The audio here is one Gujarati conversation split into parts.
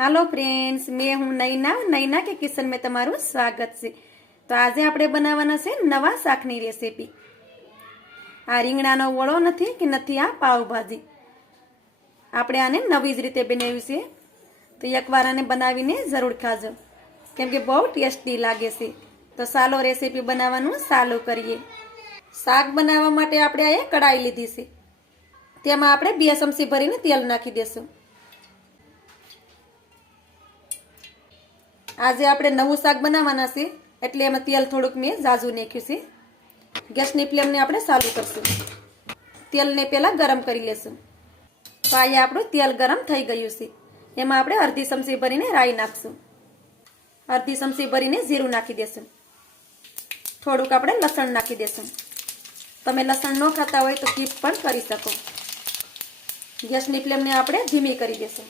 हेलो फ्रेंड्स, मैं हूँ नैना। नैना के किचन में तमारू स्वागत है। तो आज આપણે બનાવવાના છે નવા શાકની રેસીપી। આ રીંગણાનો વડો નથી કે નથી આ પાવભાજી। આપણે આને નવી જ રીતે બનાવ્યું છે, તો એકવાર આને બનાવીને જરૂર ખાજો, કેમ કે બહુ ટેસ્ટી લાગે છે। તો ચાલો રેસીપી બનાવવાનું ચાલુ કરીએ। શાક બનાવવા માટે આપણે આ કઢાઈ લીધી છે, તેમાં આપણે 2 ચમચી ભરીને તેલ નાખી દેશું। આજે આપણે નવું શાક બનાવવાના છે, એટલે એમાં તેલ થોડુંક મેં જાજુ નાખ્યું છે। ગેસની ફ્લેમને આપણે ચાલુ કરશું। તેલને પહેલાં ગરમ કરી લેશું। તો અહીંયા આપણું તેલ ગરમ થઈ ગયું છે, એમાં આપણે અડધી ચમચી ભરીને રાઈ નાખશું। અડધી ચમચી ભરીને જીરું નાખી દેશું। થોડુંક આપણે લસણ નાખી દેશું। તમે લસણ ન ખાતા હોય તો સ્કીપ પણ કરી શકો। ગેસની ફ્લેમને આપણે ધીમી કરી દેશું।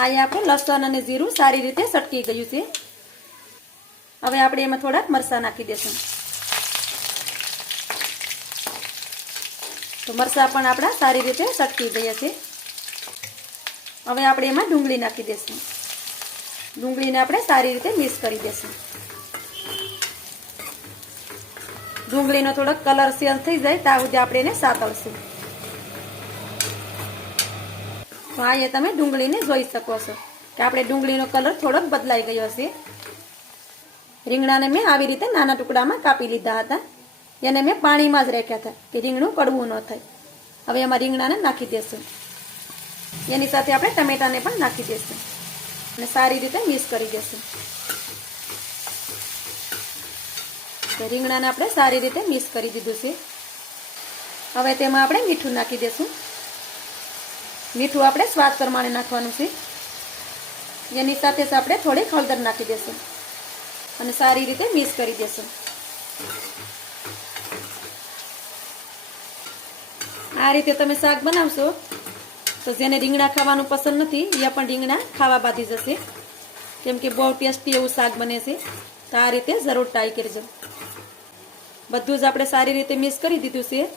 અહીંયા આપણે લસણ અને જીરું સારી રીતે સટકી ગયું છે। હવે આપણે એમાં થોડાક મરચાં નાખી દેશું। તો મરચાં પણ આપણા સારી રીતે સટકી ગયા છે। હવે આપણે એમાં ડુંગળી નાખી દેશું। ડુંગળીને આપણે સારી રીતે મિક્સ કરી દેશું। ડુંગળીનો થોડોક કલર ચેન્જ થઈ જાય ત્યાં સુધી આપણે એને સાતળશું। તો અહીંયા તમે ડુંગળીને જોઈ શકો છો કે આપણે ડુંગળીનો કલર થોડોક બદલાઈ ગયો છે। રીંગણાને મેં આવી રીતે નાના ટુકડામાં કાપી લીધા હતા। એને મેં પાણીમાં જ રાખ્યા હતા કે રીંગણું કડવું ન થાય। હવે એમાં રીંગણાને નાખી દેશું। એની સાથે આપણે ટમેટાને પણ નાખી દેશું અને સારી રીતે મિક્સ કરી દેશું। તો રીંગણાને આપણે સારી રીતે મિક્સ કરી દીધું છે। હવે તેમાં આપણે મીઠું નાખી દેશું। મીઠું આપણે સ્વાદ પ્રમાણે નાખવાનું છે। એની સાથે જ આપણે થોડી હળદર નાખી દેશું અને સારી રીતે મિક્સ કરી દેશું। આ રીતે તમે શાક બનાવશો તો જેને રીંગણા ખાવાનું પસંદ નથી એ પણ રીંગણા ખાવા બાંધી જશે, કેમ કે બહુ ટેસ્ટી એવું શાક બને છે। તો આ રીતે જરૂર ટ્રાય કરજો। બધું જ આપણે સારી રીતે મિક્સ કરી દીધું છે।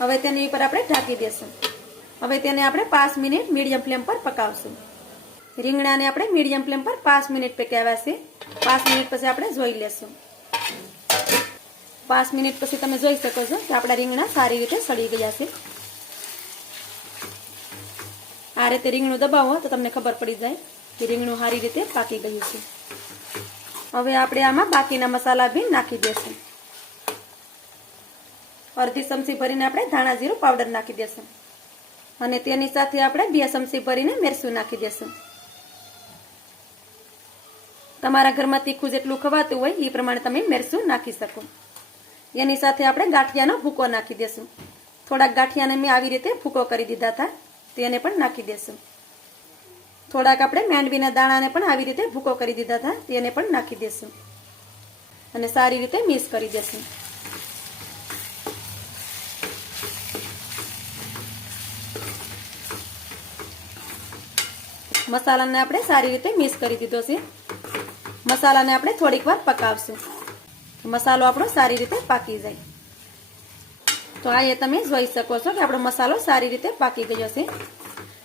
હવે તેની ઉપર આપણે ઢાંકી દેશું। હવે તેને આપણે 5 મિનિટ મીડિયમ ફ્લેમ પર પકાવશું। રીંગણાને આપણે મીડિયમ ફ્લેમ પર 5 મિનિટ પકાવ્યા છે। 5 મિનિટ પછી આપણે જોઈ લેશું। 5 મિનિટ પછી તમે જોઈ શકો છો કે આપણા રીંગણા સારી રીતે સડી ગયા છે। આ રીતે રીંગણું દબાવો તો તમને ખબર પડી જાય કે રીંગણું સારી રીતે પાકી ગયું છે। હવે આપણે આમાં બાકીના મસાલા બી નાખી દેશું। અડધી ચમચી ભરીને આપણે ધાણા જીરું પાવડર નાખી દેશું અને તેની સાથે આપણે 2 ચમચી ભરીને મરચું નાખી દેશું। તમારા ઘરમાં તીખું જેટલું ખવાતું હોય એ પ્રમાણે તમે મરચું નાખી શકો। એની સાથે આપણે ગાંઠિયાનો ભૂકો નાખી દેશું। થોડાક ગાંઠિયાને મેં આવી રીતે ભૂકો કરી દીધા હતા, તેને પણ નાખી દેશું। થોડાક આપણે માંડવીના દાણાને પણ આવી રીતે ભૂકો કરી દીધા હતા, તેને પણ નાખી દેશું અને સારી રીતે મિક્સ કરી દેશું। મસાલાને આપણે સારી રીતે મિક્સ કરી દીધો છે। મસાલાને આપણે થોડીક વાર પકાવશું, મસાલો આપણો સારી રીતે પાકી જાય। તો આ તમે જોઈ શકો છો કે આપણો મસાલો સારી રીતે પાકી ગયો છે।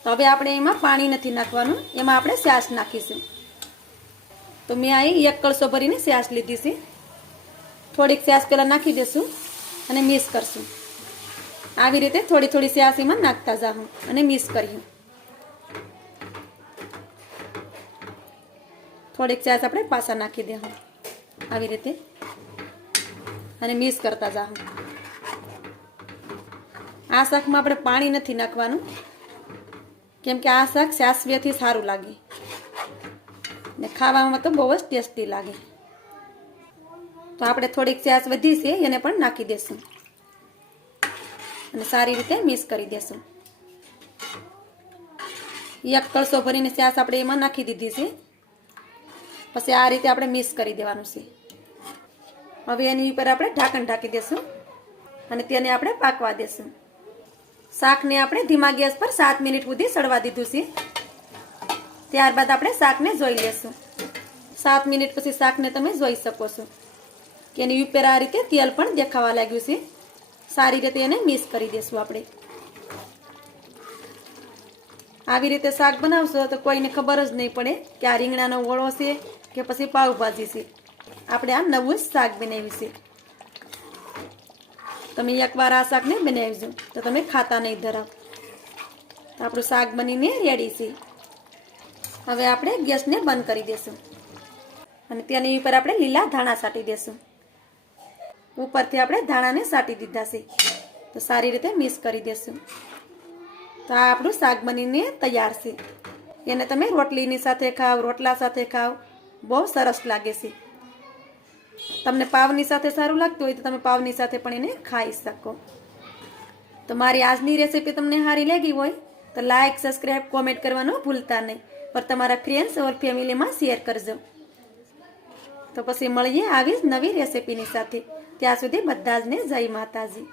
તો હવે આપણે એમાં પાણી નથી નાખવાનું, એમાં આપણે છાશ નાખીશું। તો મેં અહીં 1 કળશો ભરીને છાશ લીધી છે। થોડીક છાશ પહેલાં નાખી દેશું અને મિક્સ કરશું। આવી રીતે થોડી થોડી છાશ એમાં નાખતા જાઉં અને મિક્સ કરીએ। થોડીક છાશ આપણે પાછા નાખી દેવું આવી રીતે અને મિક્સ કરતા જાઉં। આ શાકમાં આપણે પાણી નથી નાખવાનું, કેમ કે આ શાક છાશથી સારું લાગે ને ખાવામાં તો બહુ જ ટેસ્ટી લાગે। તો આપણે થોડીક છાશ વધી છે એને પણ નાખી દેશું અને સારી રીતે મિક્સ કરી દેશું। 1 કળશો ભરીને છાશ આપણે એમાં નાખી દીધી છે, પછી આ રીતે આપણે મિક્સ કરી દેવાનું છે। હવે એની ઉપર આપણે ઢાંકણ ઢાંકી દેશું અને તેને આપણે પાકવા દેશું। શાકને આપણે ધીમા ગેસ પર 7 મિનિટ સુધી સડવા દીધું છે। ત્યારબાદ આપણે શાકને જોઈ લેશું। 7 મિનિટ પછી શાકને તમે જોઈ શકો છો કે એની ઉપર આ રીતે તેલ પણ દેખાવા લાગ્યું છે। સારી રીતે એને મિક્સ કરી દેશું આપણે। આવી રીતે શાક બનાવશો તો કોઈને ખબર જ નહીં પડે કે આ રીંગણાનો ઓળો છે કે પછી પાવભાજી છે. આપણે આ નવું જ શાક બનાવ્યું છે. તમે એકવાર આ શાક નહીં બનાવજો તો તમે ખાતા નહીં ધરાવ. આપણું શાક બનીને રેડી છે. હવે આપણે ગેસને બંધ કરી દઈશું અને તેની ઉપર આપણે લીલા ધાણા છાંટી દઈશું. ઉપરથી આપણે ધાણાને છાંટી દીધા છે તો સારી રીતે મિક્સ કરી દઈશું. તો આ આપણું શાક બનીને તૈયાર છે. એને તમે રોટલીની સાથે ખાવ, રોટલા સાથે ખાવ, બહુ સરસ લાગે છે. તમને પાવની સાથે સારું લાગતું હોય તો તમે પાવની સાથે પણ એને ખાઈ શકો. તો મારી આજની રેસીપી તમને સારી લાગી હોય તો લાઈક, સબસ્ક્રાઈબ, કોમેન્ટ કરવાનું ભૂલતા નહીં. પર તમારા ફ્રેન્ડ્સ ઓર ફેમિલીમાં શેર કરજો. તો પછી મળીએ આવી જ નવી રેસીપીની સાથે. ત્યાં સુધી બધા જ ને જય માતાજી.